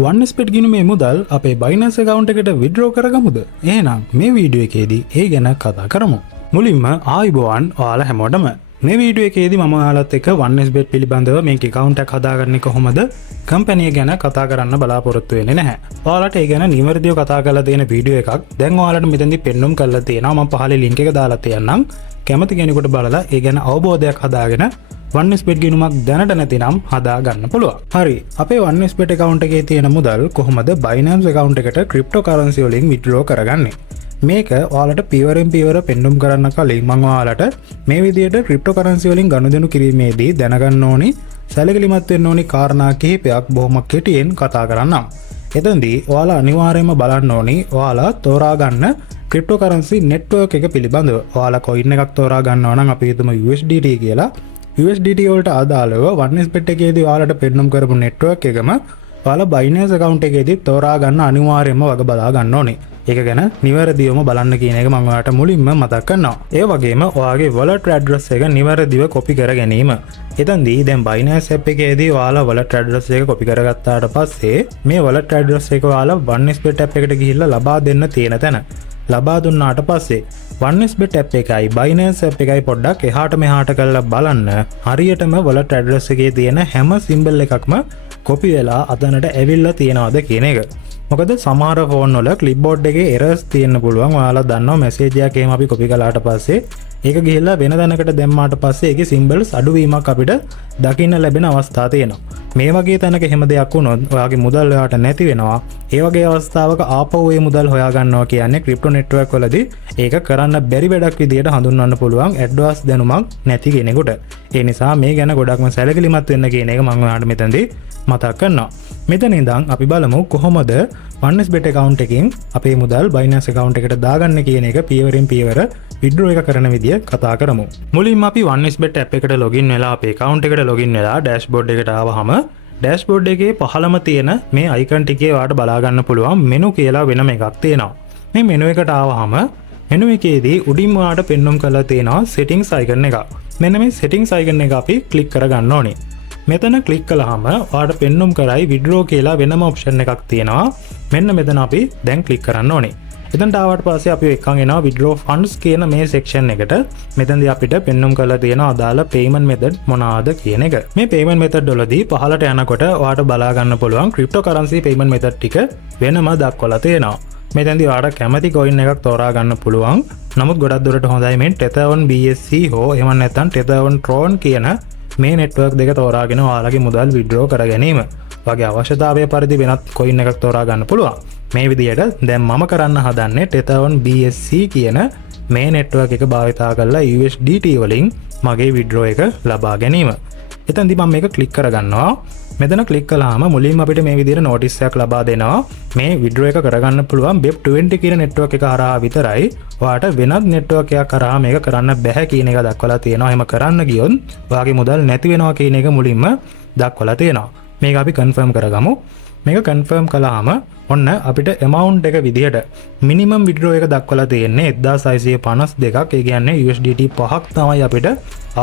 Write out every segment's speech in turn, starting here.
OneSpot ගිණුමේ මුදල් අපේ Binance account එකට withdraw කරගමුද? එහෙනම් මේ වීඩියෝ එකේදී ඒ ගැන කතා කරමු. මුලින්ම ආයුබෝවන් ඔයාලා හැමෝටම. මේ වීඩියෝ එකේදී මම ඔයාලත් එක්ක OneSpot පිළිබඳව මේ account එක හදාගන්නේ කොහොමද? කම්පැනි එක ගැන කතා කරන්න බලාපොරොත්තු වෙන්නේ නැහැ. ඔයාලට ඒ ගැන නිවැරදිව කතා කරලා තියෙන වීඩියෝ එකක් දැන් ඔයාලට මෙතනදී පෙන්눔 කරලා තියෙනවා. මම පහලේ link එක දාලා තියන්නම්. කැමති කෙනෙකුට බලලා ඒ ගැන අවබෝධයක් හදාගෙන OneSpot ගිණුමක් දැනට නැතිනම් හදා ගන්න පුළුවන්. හරි. අපේ OneSpot account එකේ තියෙන මුදල් කොහොමද Binance account එකට cryptocurrency වලින් withdraw කරගන්නේ? මේක ඔයාලට පියවරෙන් පියවර පෙන්눔 කරන්න කලින් මම ඔයාලට මේ විදිහට cryptocurrency වලින් ගනුදෙනු කිරීමේදී දැනගන්න ඕනි සැලකිලිමත් වෙන්න ඕනි කාරණා කිහිපයක් බොහොම කෙටියෙන් කතා කරන්නම්. එතෙන්දී ඔයාලා අනිවාර්යයෙන්ම බලන්න ඕනි ඔයාලා තෝරා ගන්න cryptocurrency network එක පිළිබඳව. ඔයාලා coin එකක් තෝරා ගන්නවා නම් අපි හිතමු USDT කියලා. USDT වලට අදාළව OneSpot එකේදී ඔයාලට පෙන්눔 කරපු network එකම ඔයාලා Binance account එකේදී තෝරා ගන්න අනිවාර්යයෙන්ම වග බලා ගන්න ඕනේ. ඒක ගැන නිවැරදිවම බලන්න කියන එක මම ඔයාලට මුලින්ම මතක් කරනවා. ඒ වගේම ඔයාගේ wallet address එක නිවැරදිව copy කර ගැනීම. එතෙන්දී දැන් Binance app එකේදී ඔයාලා wallet address එක copy කරගත්තාට පස්සේ මේ wallet address එක ඔයාලා OneSpot app එකට ගිහිල්ලා ලබා දෙන්න තියෙන තැන ලබා දුන්නාට පස්සේ OneSpot app එකයි Binance app එකයි පොඩ්ඩක් එහාට මෙහාට කරලා බලන්න හරියටම wallet address එකේ තියෙන හැම symbol එකක්ම copy වෙලා අතනට ඇවිල්ලා තියනවාද කියන එක. මොකද සමහර ෆෝන් වල clipboard එකේ errors තියෙන්න පුළුවන්. ඔයාලා දන්නවා message එකක් එහෙම අපි copy කළාට පස්සේ ඒක ගිහිල්ලා වෙන තැනකට දැම්මාට පස්සේ ඒකේ symbols අඩුවීමක් අපිට දකින්න ලැබෙන අවස්ථා තියෙනවා. මේ වගේ තැනක එහෙම දෙයක් වුණොත් ඔයාගේ මුදල් ඔයාට නැති වෙනවා. ඒ වගේ අවස්ථාවක ආපහු ඒ මුදල් හොයා ගන්නවා කියන්නේ ක්‍රිප්ටෝ නෙට්වර්ක් වලදී ඒක කරන්න බැරි වැඩක් විදියට හඳුන්වන්න පුළුවන් ඇඩ්වාන්ස් දැනුමක් නැති කෙනෙකුට. ඒ නිසා මේ ගැන ගොඩක්ම සැලකිලිමත් වෙන්න කියන එක මම ඔයාලට මෙතනදී මතක් කරනවා. මෙතන ඉඳන් අපි බලමු කොහොමද OneSpot account එකෙන් අපේ මුදල් Binance account එකට දාගන්න කියන එක පියවරෙන් පියවර withdraw එක කරන විදිය කතා කරමු. මුලින්ම අපි OneSpot app එකට login වෙලා අපේ account එකට login වෙලා dashboard එකට ආවහම dashboard එකේ පහළම තියෙන මේ icon ටිකේ ඔයාලට බලා ගන්න පුළුවන් menu කියලා වෙනම එකක් තියෙනවා. මේ menu එකට ආවහම menu එකේදී උඩින්ම ඔයාලට පෙන්වුම් කරලා තියෙනවා settings icon එක. මෙන්න මේ settings icon එක අපි click කරගන්න ඕනේ. මෙතන ක්ලික් කළාම ඔයාලට පෙන්눔 කරයි withdraw කියලා වෙනම option එකක් තියෙනවා. මෙන්න මෙතන අපි දැන් ක්ලික් කරන්න ඕනේ. එතනට ආවට පස්සේ අපි එක්කන් එනවා withdraw funds කියන මේ section එකට. මෙතනදී අපිට පෙන්눔 කරලා තියෙන අදාළ payment method මොනවාද කියන එක. මේ payment method වලදී පහළට යනකොට ඔයාලට බලා ගන්න පුළුවන් cryptocurrency payment method ටික වෙනම දක්වලා තියෙනවා. මෙතනදී ඔයාලට කැමති coin එකක් තෝරා ගන්න පුළුවන්. නමුත් ගොඩක් දුරට හොඳයි මේ Tether on BSC හෝ එහෙම නැත්නම් Tether on Tron කියන මේ network දෙක තෝරාගෙන ඔයාලගේ මුදල් withdraw කර ගැනීම. ඔයාගේ අවශ්‍යතාවය පරිදි වෙනත් coin එකක් තෝරා ගන්න පුළුවන්. මේ විදිහට දැන් මම කරන්න හදන්නේ Tether on BSC කියන මේ network එක භාවිතා කරලා USDT වලින් මගේ withdraw එක ලබා ගැනීම. එතනදී මම මේක click කරගන්නවා. මෙතන click කළාම මුලින්ම අපිට මේ විදිහට notice එකක් ලබා දෙනවා. මේ withdraw එක කරගන්න පුළුවන් BEP20 කියන network එක හරහා විතරයි. ඔයාට වෙනත් network එකක් කරා මේක කරන්න බැහැ කියන එක දක්වලා තියෙනවා. එහෙම කරන්න ගියොත් ඔයාගේ මුදල් නැති වෙනවා කියන එක මුලින්ම දක්වලා තියෙනවා. මේක අපි confirm කරගමු. මේක confirm කළාම ඔන්න අපිට amount එක විදිහට minimum withdraw එක දක්වලා තියෙන්නේ 1652ක්. ඒ කියන්නේ USDT 5ක් තමයි අපිට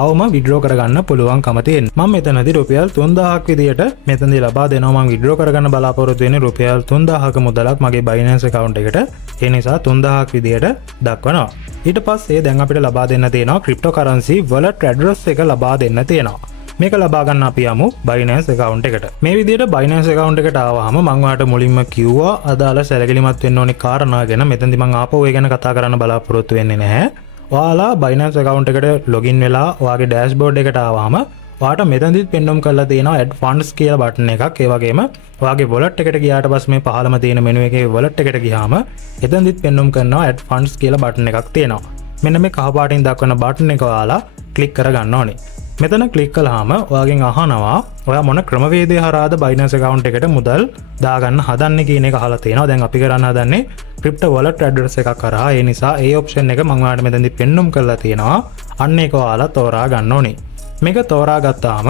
අවම withdraw කරගන්න පුළුවන්කම තියෙන්නේ. මම මෙතනදී රුපියල් 3000ක් විදිහට මෙතනදී ලබා දෙනවා. මම withdraw කරගන්න බලාපොරොත්තු වෙන්නේ රුපියල් 3000ක මුදලක් මගේ Binance account එකට. ඒ නිසා 3000ක් විදිහට දක්වනවා. ඊට පස්සේ දැන් අපිට ලබා දෙන්න තියෙනවා cryptocurrency wallet address එක ලබා දෙන්න තියෙනවා. මේක ලබා ගන්න අපි යමු Binance account එකට. මේ විදිහට Binance account එකට ආවහම මම ඔයාලට මුලින්ම කිව්වා අදාළ සැලකිලිමත් වෙන්න ඕනේ කාරණා ගැන. මෙතනදී මම ආපහු ඒ ගැන කතා කරන්න බලාපොරොත්තු වෙන්නේ නැහැ. ඔයාලා Binance account එකට login වෙලා ඔයාගේ dashboard එකට ආවහම ඔයාට මෙතනදිත් පෙන්වුම් කරලා තියෙනවා add funds කියලා button එකක්. ඒ වගේම ඔයාගේ wallet එකට ගියාට පස්සේ මේ පහළම තියෙන menu එකේ wallet එකට ගියාම එතනදිත් පෙන්වුම් කරනවා add funds කියලා button එකක් තියෙනවා. මෙන්න මේ කහ පාටින් දක්වන button එක ඔයාලා click කරගන්න ඕනේ. මෙතන ක්ලික් කළාම ඔයාගෙන් අහනවා ඔයා මොන ක්‍රමවේදය හරහාද Binance account එකට මුදල් දාගන්න හදන්නේ කියන එක අහලා තියෙනවා. දැන් අපි කරන්න හදන්නේ crypto wallet address එකක් කරා. ඒ නිසා ඒ option එක මම ඔයාලට මෙතනදී පෙන්눔 කරලා තියෙනවා. අන්න ඒක ඔයාලා තෝරා ගන්න ඕනේ. මේක තෝරා ගත්තාම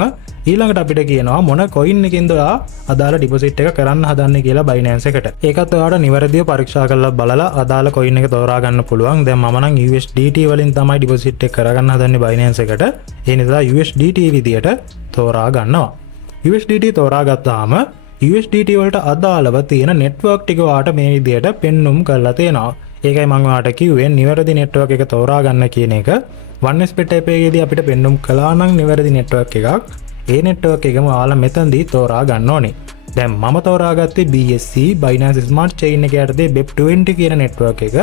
ඊළඟට අපිට කියනවා මොන coin එකකින්ද ඔයා අදාළ deposit එක කරන්න හදන්නේ කියලා Binance එකට. ඒකත් ඔයාලට නිවැරදිව පරීක්ෂා කරලා බලලා අදාළ coin එක තෝරා ගන්න පුළුවන්. දැන් මම නම් USDT වලින් තමයි deposit එක කරගන්න හදන්නේ Binance එකට. ඒ නිසා USDT විදියට තෝරා ගන්නවා. USDT තෝරා ගත්තාම USDT වලට අදාළව තියෙන නෙට්වර්ක් ටික වාට මේ විදිහට පෙන්눔 කරලා තියෙනවා. ඒකයි මම ඔයාලට කිව්වේ නිවැරදි නෙට්වර්ක් එක තෝරා ගන්න කියන එක. 1xbet app එකේදී අපිට පෙන්눔 කළා නම් නිවැරදි නෙට්වර්ක් එකක්. ඒ නෙට්වර්ක් එකම ඔයාලා මෙතනදී තෝරා ගන්න ඕනේ. දැන් මම තෝරාගත්තේ BSC Binance Smart Chain එක යටතේ BEP20 කියන නෙට්වර්ක් එක.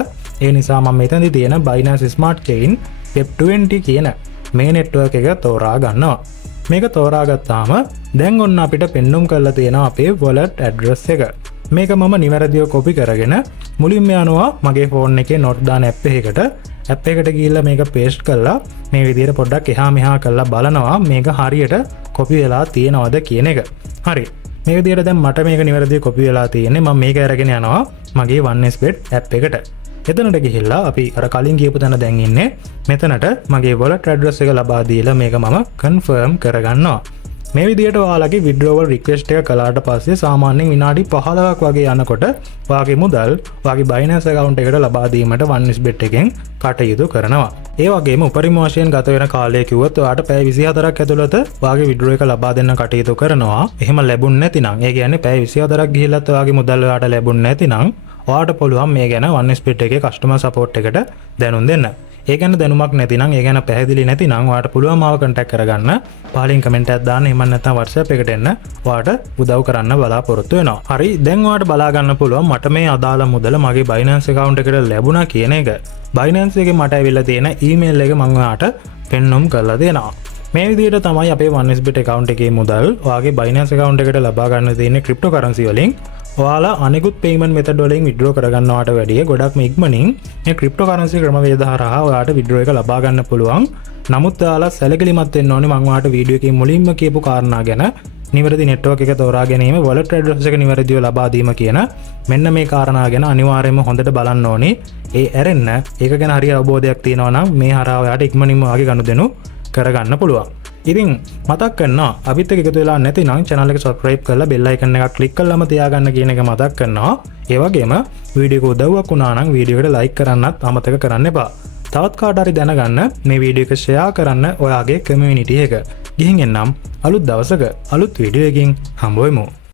ඒ නිසා මම මෙතනදී තියෙන Binance Smart Chain BEP20 කියන මේ නෙට්වර්ක් එක තෝරා ගන්නවා. මේක තෝරාගත්තාම දැන් ඔන්න අපිට පෙන්눔 කරලා තියෙනවා අපේ wallet address එක. මේක මම නිවැරදිව කොපි කරගෙන මුලින්ම යනවා මගේ ෆෝන් එකේ note දාන app එකකට. app එකට ගිහිල්ලා මේක paste කරලා මේ විදිහට පොඩ්ඩක් එහා මෙහා කරලා බලනවා මේක හරියට කොපි වෙලා තියෙනවද කියන එක. හරි. මේ විදිහට දැන් මට මේක නිවැරදිව කොපි වෙලා තියෙන්නේ. මම මේක අරගෙන යනවා මගේ 1xbet app එකට. එතනට ගිහිල්ලා අපි අර කලින් කියපු තැන දැන් ඉන්නේ. මෙතනට මගේ wallet address එක ලබා දීලා මේක මම confirm කරගන්නවා. මේ විදිහට ඔයාලගේ withdrawal request එක කළාට පස්සේ සාමාන්‍යයෙන් විනාඩි 15ක් වගේ යනකොට ඔයාගේ මුදල් ඔයාගේ Binance account එකට ලබා දීමට 1xbet එකෙන් කටයුතු කරනවා. ඒ වගේම උපරිම වශයෙන් ගත වෙන කාලය කිව්වොත් ඔයාට පැය 24ක් ඇතුළත ඔයාගේ withdraw එක ලබා දෙන්න කටයුතු කරනවා. එහෙම ලැබුණ නැතිනම් ඒ කියන්නේ පැය 24ක් ගිහිල්ලත් ඔයාගේ මුදල් ඔයාට ලැබුණ නැතිනම් ඔයාට පුළුවන් මේ ගැන 1xbet එකේ customer support එකට දැනුම් දෙන්න. ඒ ගැන දැනුමක් නැතිනම් ඒ ගැන පැහැදිලි නැතිනම් ඔයාට පුළුවන් මාව contact කරගන්න. පහලින් comment එකක් දාන්න. එහෙම නැත්නම් WhatsApp එකට එන්න. ඔයාට උදව් කරන්න බලාපොරොත්තු වෙනවා. හරි. දැන් ඔයාට බලා ගන්න පුළුවන් මට මේ අදාළ මුදල මගේ Binance account එකට ලැබුණා කියන එක. Binance එකේ මට ඇවිල්ලා තියෙන email එක මම ඔයාට පෙන්눔 කරලා දෙනවා. මේ විදිහට තමයි අපේ 1xbet account එකේ මුදල් ඔයාගේ Binance account එකට ලබා ගන්න තියෙන cryptocurrency වලින් ඔයාලා අනෙකුත් payment method වලින් withdraw කරගන්නවට වැඩිය ගොඩක්ම ඉක්මනින් මේ cryptocurrency ක්‍රමවේද හරහා ඔයාට withdraw එක ලබා ගන්න පුළුවන්. නමුත් ඔයාලා සැලකිලිමත් වෙන්න ඕනේ මම ඔයාට වීඩියෝ එකේ මුලින්ම කියපු කාරණා ගැන. නිවැරදි network එක තෝරා ගැනීම, wallet address එක නිවැරදිව ලබා දීම කියන මෙන්න මේ කාරණා ගැන අනිවාර්යයෙන්ම හොඳට බලන්න ඕනේ. ඒ ඇරෙන්න ඒක ගැන හරිය අවබෝධයක් තියෙනවා නම් මේ හරහා ඔයාට ඉක්මනින්ම ඔයාගේ ගනුදෙනු කරගන්න පුළුවන්. ඉතින් මතක් කරනවා අපිත් එක්ක එකතු වෙලා නැතිනම් channel එක subscribe කරලා bell icon එක click කරලාම තියාගන්න කියන එක මතක් කරනවා. ඒ වගේම වීඩියෝ එක උදව්වක් වුණා නම් වීඩියෝ එකට like කරන්නත් අමතක කරන්න එපා. තවත් කාට හරි දැනගන්න මේ වීඩියෝ එක share කරන්න ඔයාගේ community එක. ගිහින් එන්නම් අලුත් දවසක අලුත් වීඩියෝ එකකින් හම්බ වෙමු.